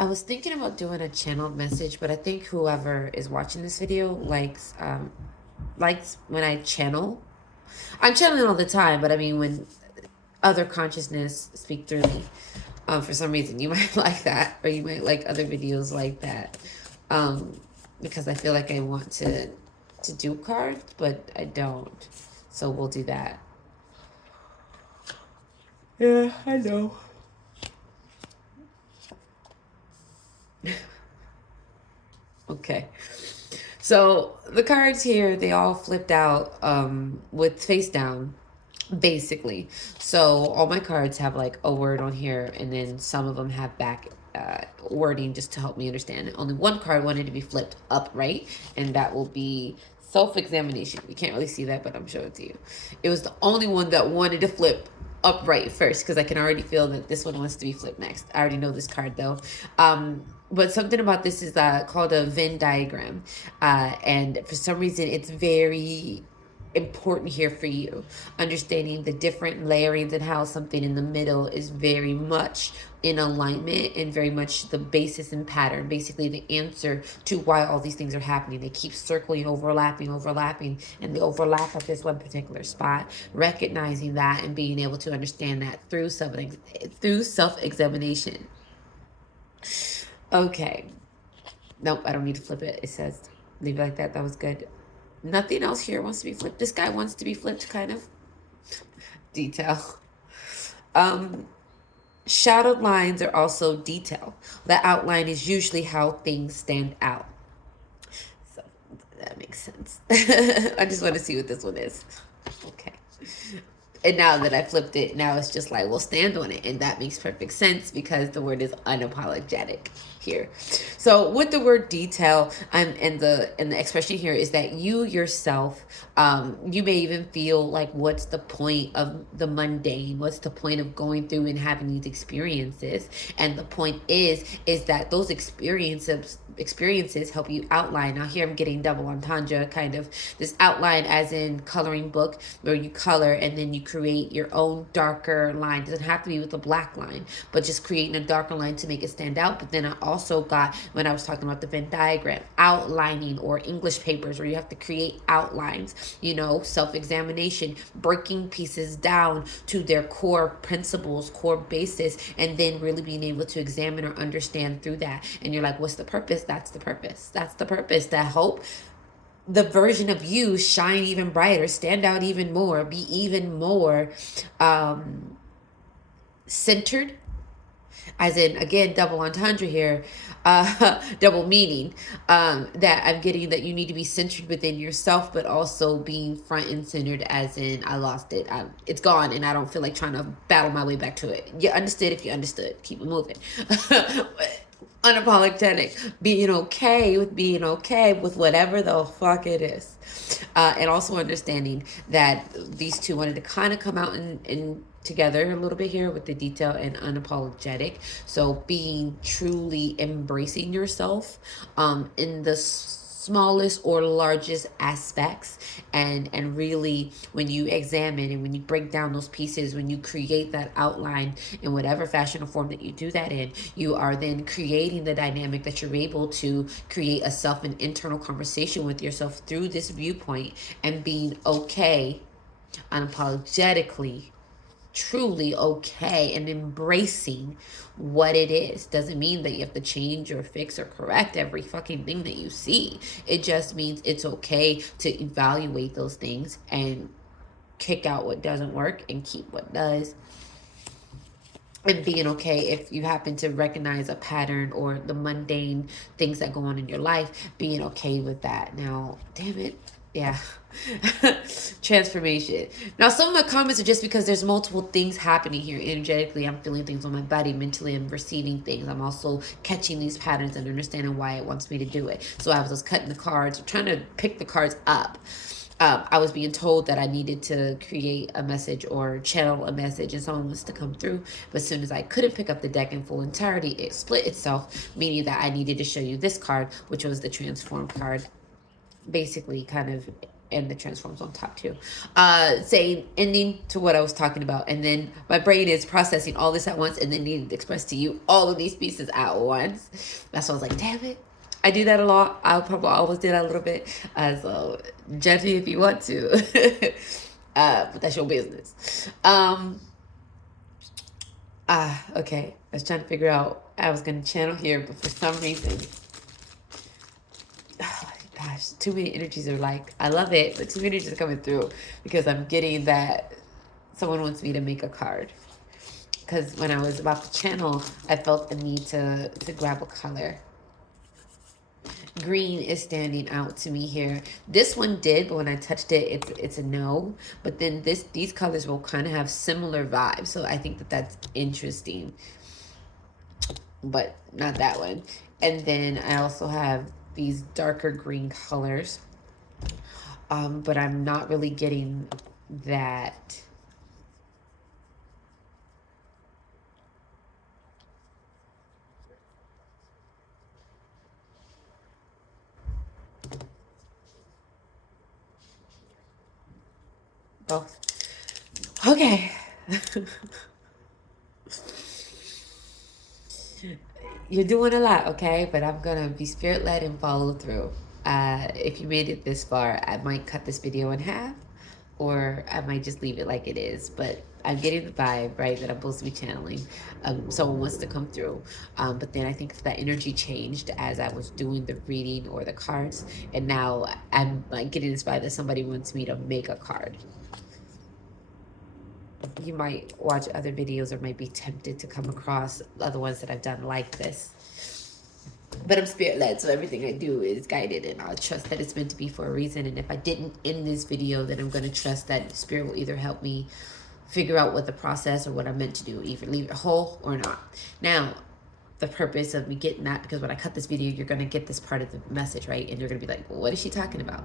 I was thinking about doing a channel message, but I think whoever is watching this video likes when I channel. I'm channeling all the time, but I mean when other consciousness speak through me. For some reason, you might like that, or you might like other videos like that. Um, because I feel like I want to do cards, but I don't. So we'll do that. Yeah, I know. Okay. So the cards here, they all flipped out with face down, basically. So all my cards have like a word on here, and then some of them have back wording just to help me understand. Only one card wanted to be flipped upright, and that will be self-examination. You can't really see that, but I'm showing it to you. It was the only one that wanted to flip upright first, because I can already feel that this one wants to be flipped next. I already know this card though. But something about this is called a Venn diagram, and for some reason it's very important here for you, understanding the different layerings and how something in the middle is very much in alignment and very much the basis and pattern, basically the answer to why all these things are happening. They keep circling, overlapping, and they overlap at this one particular spot. Recognizing that and being able to understand that through self-examination. Okay. Nope, I don't need to flip it. It says leave it like that. That was good. Nothing else here wants to be flipped. This guy wants to be flipped, kind of. Detail. Shadowed lines are also detail. The outline is usually how things stand out. So that makes sense. I just want to see what this one is. Okay. And now that I flipped it, now it's just like, we'll stand on it. And that makes perfect sense because the word is unapologetic here. So with the word detail, and the expression here is that you yourself, you may even feel like, what's the point of the mundane? What's the point of going through and having these experiences? And the point is that those experiences help you outline. Now here I'm getting double entendre, kind of this outline as in coloring book, where you color and then you create your own darker line. It doesn't have to be with a black line, but just creating a darker line to make it stand out. But then I also got, when I was talking about the Venn diagram, outlining, or English papers where you have to create outlines, self-examination, breaking pieces down to their core principles, core basis, and then really being able to examine or understand through that. And you're like, what's the purpose? That's the purpose. That's the purpose. That hope the version of you shine even brighter, stand out even more, be even more centered, as in, again, double entendre here, double meaning, that I'm getting, that you need to be centered within yourself, but also being front and centered, as in, I lost it, it's gone, and I don't feel like trying to battle my way back to it. You understood if you understood. Keep it moving. Unapologetic, being okay with whatever the fuck it is, and also understanding that these two wanted to kind of come out in together a little bit here with the detail and unapologetic. So being truly embracing yourself in the smallest or largest aspects, and really, when you examine and when you break down those pieces, when you create that outline in whatever fashion or form that you do that in, you are then creating the dynamic that you're able to create a self and internal conversation with yourself through this viewpoint, and being okay unapologetically, truly okay, and embracing what it is. Doesn't mean that you have to change or fix or correct every fucking thing that you see. It just means it's okay to evaluate those things and kick out what doesn't work and keep what does. And being okay if you happen to recognize a pattern or the mundane things that go on in your life, being okay with that. Now, damn it. Yeah. Transformation. Now, some of the comments are just because there's multiple things happening here energetically. I'm feeling things on my body. Mentally, I'm receiving things. I'm also catching these patterns and understanding why it wants me to do it. So I was just cutting the cards, trying to pick the cards up. I was being told that I needed to create a message or channel a message, and someone was to come through. But as soon as I couldn't pick up the deck in full entirety, it split itself, meaning that I needed to show you this card, which was the transform card. Basically, kind of and the transforms on top too. Saying ending to what I was talking about, and then my brain is processing all this at once, and then needing to express to you all of these pieces at once. That's why I was like, damn it. I do that a lot. I'll probably always do that a little bit. So judge me if you want to, but that's your business. Okay. I was trying to figure out. I was gonna channel here, but for some reason, oh my gosh, too many energies are like, I love it, but too many energies are coming through because I'm getting that someone wants me to make a card. Because when I was about to channel, I felt the need to grab a color. Green is standing out to me here. This one did, but when I touched it, it's a no. But then these colors will kind of have similar vibes, so I think that that's interesting. But not that one. And then I also have these darker green colors, but I'm not really getting that. Oh, okay. You're doing a lot, okay? But I'm gonna be spirit led and follow through. If you made it this far, I might cut this video in half, or I might just leave it like it is. But I'm getting the vibe, right, that I'm supposed to be channeling. Someone wants to come through. But then I think that energy changed as I was doing the reading or the cards. And now I'm like getting this vibe that somebody wants me to make a card. You might watch other videos or might be tempted to come across other ones that I've done like this. But I'm spirit-led, so everything I do is guided, and I'll trust that it's meant to be for a reason. And if I didn't end this video, then I'm going to trust that spirit will either help me figure out what the process or what I'm meant to do, either leave it whole or not. Now, the purpose of me getting that, because when I cut this video, you're going to get this part of the message, right? And you're going to be like, well, what is she talking about?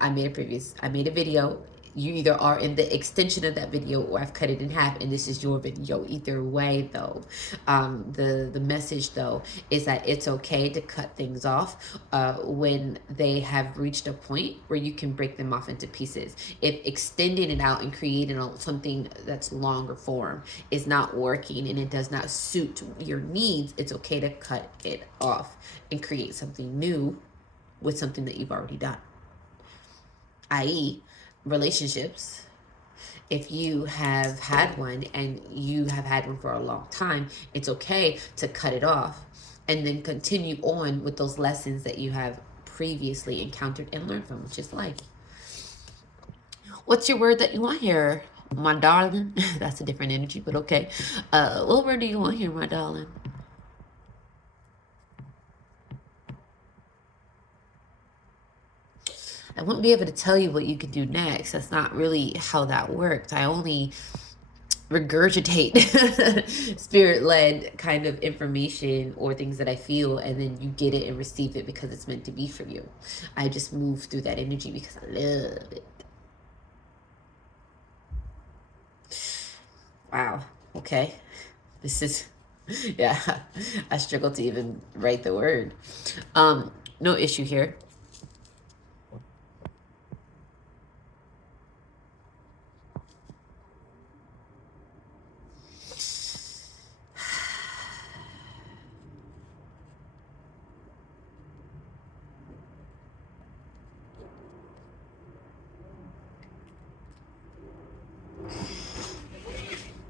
I made a video. You either are in the extension of that video or I've cut it in half and this is your video. Either way though, the message though is that it's okay to cut things off when they have reached a point where you can break them off into pieces. If extending it out and creating something that's longer form is not working and it does not suit your needs, it's okay to cut it off and create something new with something that you've already done. I.e., relationships. If you have had one and you have had one for a long time, it's okay to cut it off and then continue on with those lessons that you have previously encountered and learned from, which is life. What's your word that you want here, my darling? That's a different energy, but okay. What word do you want here, my darling? I wouldn't be able to tell you what you could do next. That's not really how that works. I only regurgitate spirit-led kind of information or things that I feel, and then you get it and receive it because it's meant to be for you. I just move through that energy because I love it. Wow. Okay. This is, yeah, I struggle to even write the word. No issue here.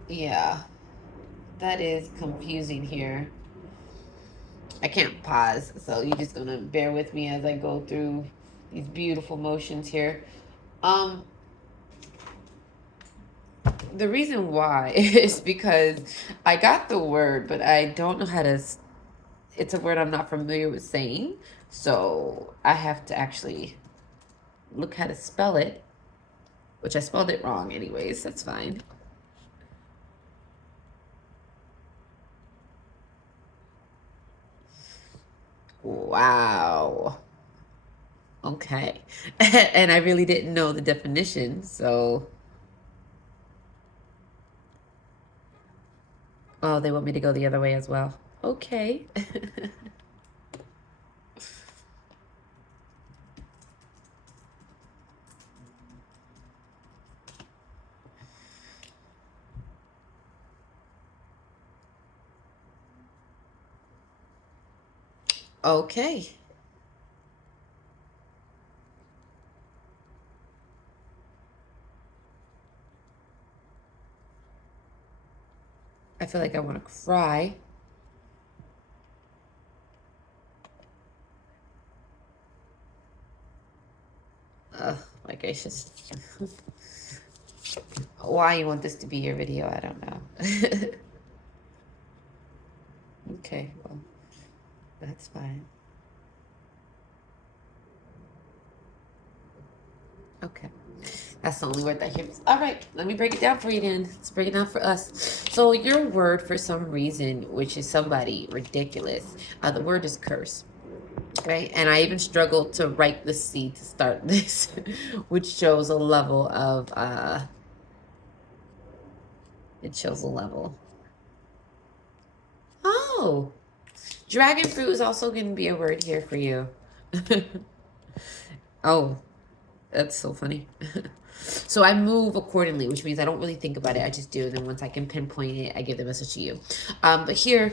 Yeah, that is confusing here. I can't pause, so you're just gonna bear with me as I go through these beautiful motions here. The reason why is because I got the word, but I don't know how to. It's a word I'm not familiar with saying, so I have to actually look how to spell it, which I spelled it wrong anyways. That's fine. Wow. Okay. And I really didn't know the definition, so. Oh, they want me to go the other way as well. Okay. Okay. I feel like I want to cry. Oh my gracious. Why you want this to be your video, I don't know. Okay, well, that's fine. Okay. That's the only word that hears. All right, let me break it down for you then. Let's break it down for us. So your word for some reason, which is somebody ridiculous, the word is curse. Right? And I even struggled to write the C to start this, which shows a level of it shows a level. Oh, dragon fruit is also going to be a word here for you. Oh, that's so funny. So I move accordingly, which means I don't really think about it. I just do. And then once I can pinpoint it, I give the message to you. But here,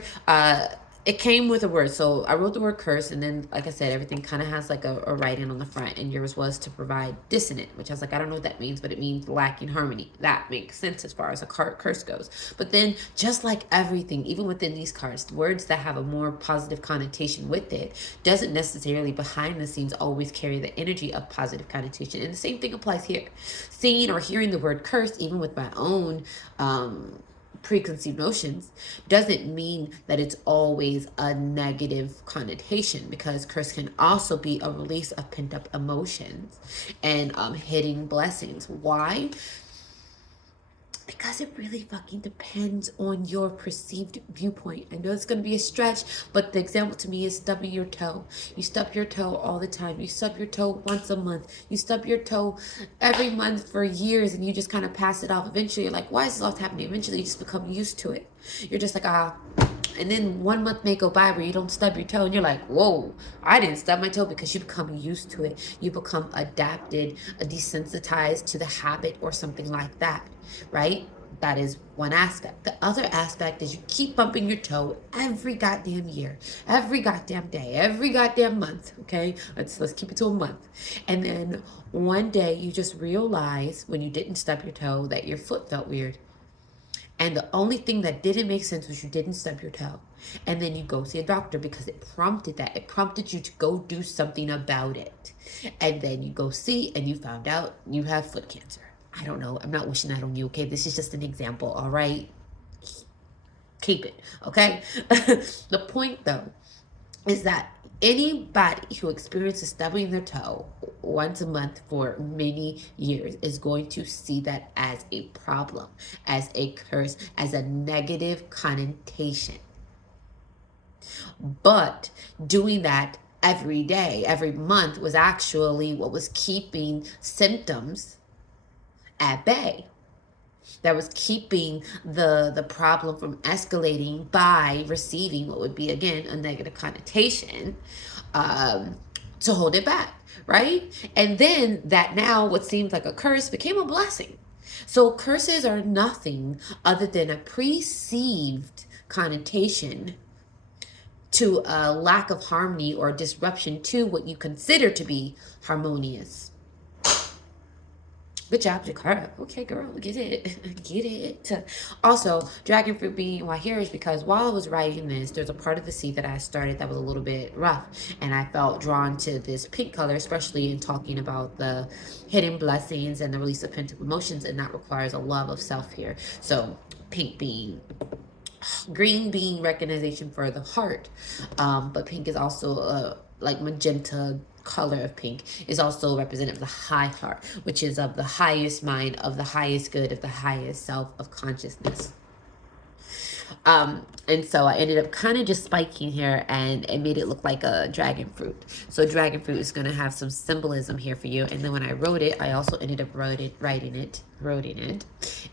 it came with a word. So I wrote the word curse. And then, like I said, everything kind of has like a writing on the front. And yours was to provide dissonant, which I was like, I don't know what that means, but it means lacking harmony. That makes sense as far as a curse goes. But then, just like everything, even within these cards, words that have a more positive connotation with it doesn't necessarily behind the scenes always carry the energy of positive connotation. And the same thing applies here. Seeing or hearing the word curse, even with my own preconceived notions, doesn't mean that it's always a negative connotation, because curse can also be a release of pent up emotions and hidden blessings. Why? Because it really fucking depends on your perceived viewpoint. I know it's going to be a stretch, but the example to me is stubbing your toe. You stub your toe all the time. You stub your toe once a month. You stub your toe every month for years, and you just kind of pass it off. Eventually, you're like, why is this all happening? Eventually, you just become used to it. You're just like, ah. And then 1 month may go by where you don't stub your toe, and you're like, whoa, I didn't stub my toe, because you become used to it. You become adapted, desensitized to the habit or something like that, right? That is one aspect. The other aspect is you keep bumping your toe every goddamn year, every goddamn day, every goddamn month. Okay, let's keep it to a month. And then one day you just realize, when you didn't stub your toe, that your foot felt weird. And the only thing that didn't make sense was you didn't stub your toe. And then you go see a doctor because it prompted that. It prompted you to go do something about it. And then you go see, and you found out you have foot cancer. I don't know. I'm not wishing that on you, okay? This is just an example, all right? Keep it, okay? The point, though, is that anybody who experiences stubbing their toe once a month for many years is going to see that as a problem, as a curse, as a negative connotation. But doing that every day, every month, was actually what was keeping symptoms at bay. That was keeping the problem from escalating by receiving what would be, again, a negative connotation, to hold it back, right? And then that now what seems like a curse became a blessing. So curses are nothing other than a perceived connotation to a lack of harmony or disruption to what you consider to be harmonious. Good job, Jakarta. Okay, girl, get it. Get it. Also, dragon fruit being why here is because while I was writing this, there's a part of the sea that I started that was a little bit rough. And I felt drawn to this pink color, especially in talking about the hidden blessings and the release of pent-up emotions. And that requires a love of self here. So pink being green being recognition for the heart, but pink is also like magenta color of pink is also representative of the high heart, which is of the highest mind, of the highest good, of the highest self of consciousness. And so I ended up kind of just spiking here, and it made it look like a dragon fruit. So dragon fruit is going to have some symbolism here for you. And then when I wrote it, I also ended up writing it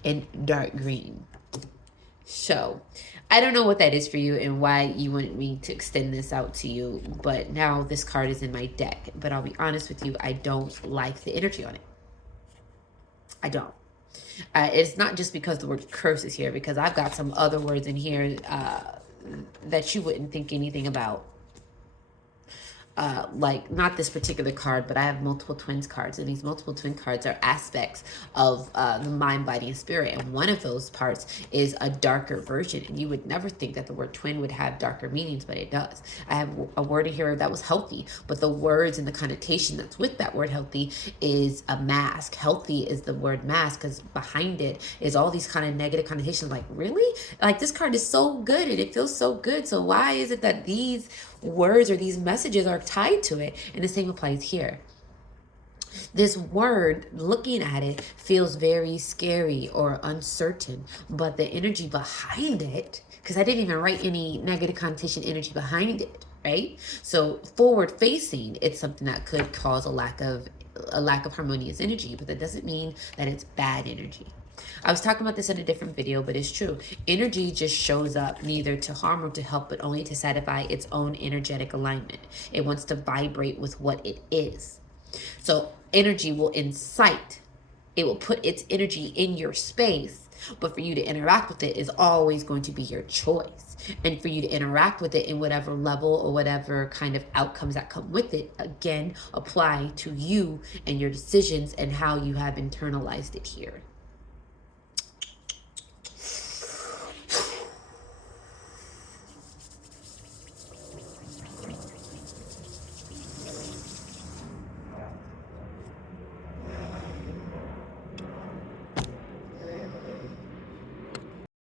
in dark green. So I don't know what that is for you and why you want me to extend this out to you, but now this card is in my deck. But I'll be honest with you, I don't like the energy on it. I don't. It's not just because the word curse is here, because I've got some other words in here that you wouldn't think anything about. like not this particular card, but I have multiple twins cards, and these multiple twin cards are aspects of the mind, body, and spirit. And one of those parts is a darker version. And you would never think that the word twin would have darker meanings, but it does. I have a word in here that was healthy, but the words and the connotation that's with that word healthy is a mask. Healthy is the word mask because behind it is all these kind of negative connotations. Like, really? Like, this card is so good and it feels so good. So why is it that these words or these messages are tied to it? And the same applies here. This word, looking at it, feels very scary or uncertain, but the energy behind it, because I didn't even write any negative connotation energy behind it, right? So forward facing, it's something that could cause a lack of harmonious energy, but that doesn't mean that it's bad energy. I was talking about this in a different video, but it's true. Energy just shows up neither to harm or to help, but only to satisfy its own energetic alignment. It wants to vibrate with what it is. So energy will incite. It will put its energy in your space, but for you to interact with it is always going to be your choice. And for you to interact with it in whatever level or whatever kind of outcomes that come with it, again, apply to you and your decisions and how you have internalized it here.